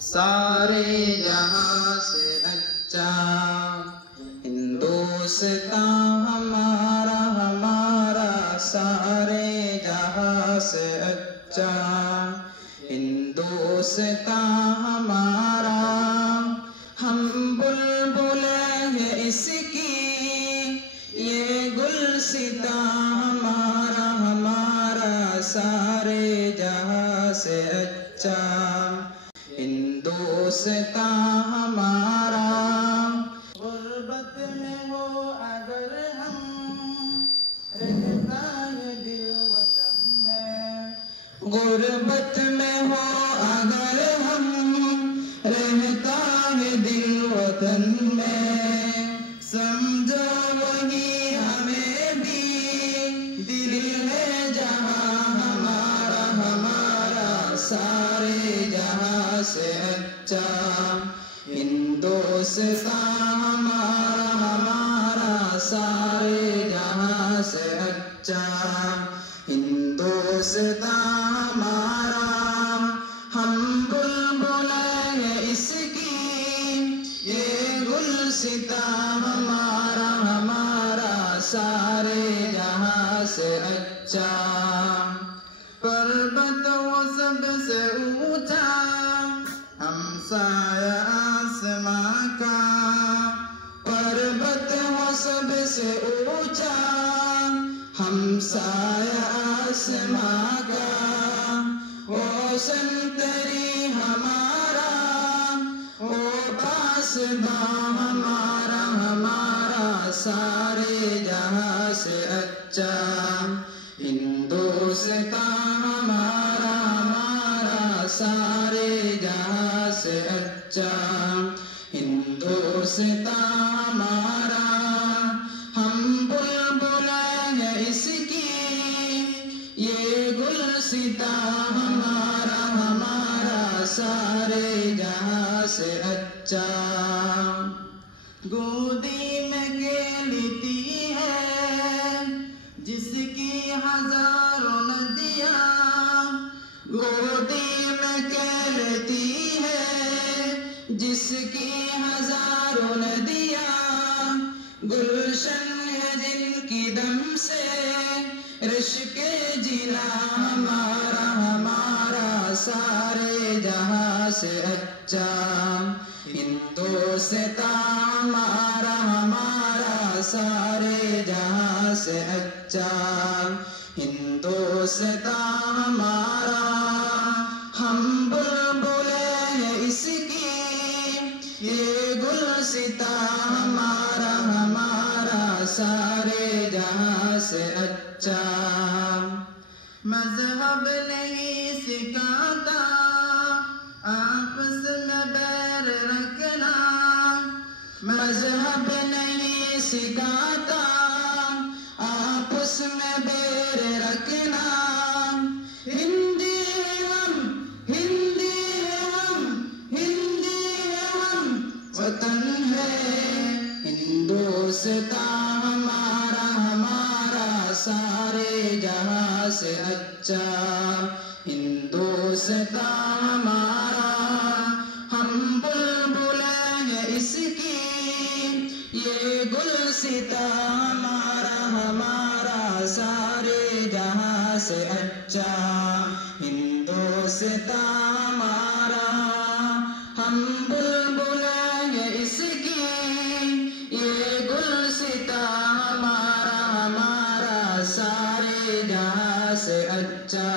सारे जहां से अच्छा। हिंदुस्तान हमारा हमारा सारे जहां से अच्छा। हिंदुस्तान हमारा हम बुलबुलें हैं इसकी, ये गुलसिता हमारा हमारा सारे जहां से अच्छा। हिंदुस्तान हमारा गुर्बत में हो अगर हम, रहता है दिल वतन में। गुर्बत में हो अगर हम, रहता है दिल वतन में। समझो वही हमें भी दिल है जहां हमारा हमारा सारे जहां से अच्छा। हिंदुस्तान हमारा हमारा सारे जहां से अच्छा। हिंदुस्तान हमारा हम बुलबुलें हैं इसकी, ये गुलसिता हमारा हमारा सारे जहां से अच्छा। पर्वत वो सबसे ऊंचा हमसाया आसमां का। पर्वत वो सबसे ऊंचा हमसाया आसमां का। वो संतरी हमारा, वो पासबां हमारा हमारा सारे जहां से अच्छा। हिंदुस्तान हमारा हमारा सारे जहां से अच्छा। हिंदुस्तान हमारा हम बुलबुलें हैं इसकी, ये गुलसिता हमारा हमारा सारे जहां से अच्छा। गोदी में खेलती है जिसकी हजारों नदियां, गोदी में खेलती है जिसकी हजारों नदियां। गुलशन है जिनकी दम से रिश्के जिला हमारा हमारा सारे जहां से अच्छा। हिंदुस्तान हमारा हमारा सारे जहां से अच्छा। हिंदुस्तान हमारा हम बुलबुलें हैं इसकी, ये गुलसिता हमारा हमारा सारे जहां से अच्छा। मजहब नहीं सिखाता आपस में बैर रखना, मजहब नहीं सिखाता आपस में बैर रखना। हिंदी हम हिंदी हम हिंदी हम वतन है। हिंदुस्तान हमारा हमारा सारे जहां से अच्छा। हिंदुस्तान हमारा हम बुलबुलें हैं इसकी, ये गुलसिता हमारा हमारा सारे जहां से अच्छा। हिंदुस्तान हमारा हम बुलबुलें हैं इसकी, ये गुलसिता हमारा हमारा सारे जहां से अच्छा।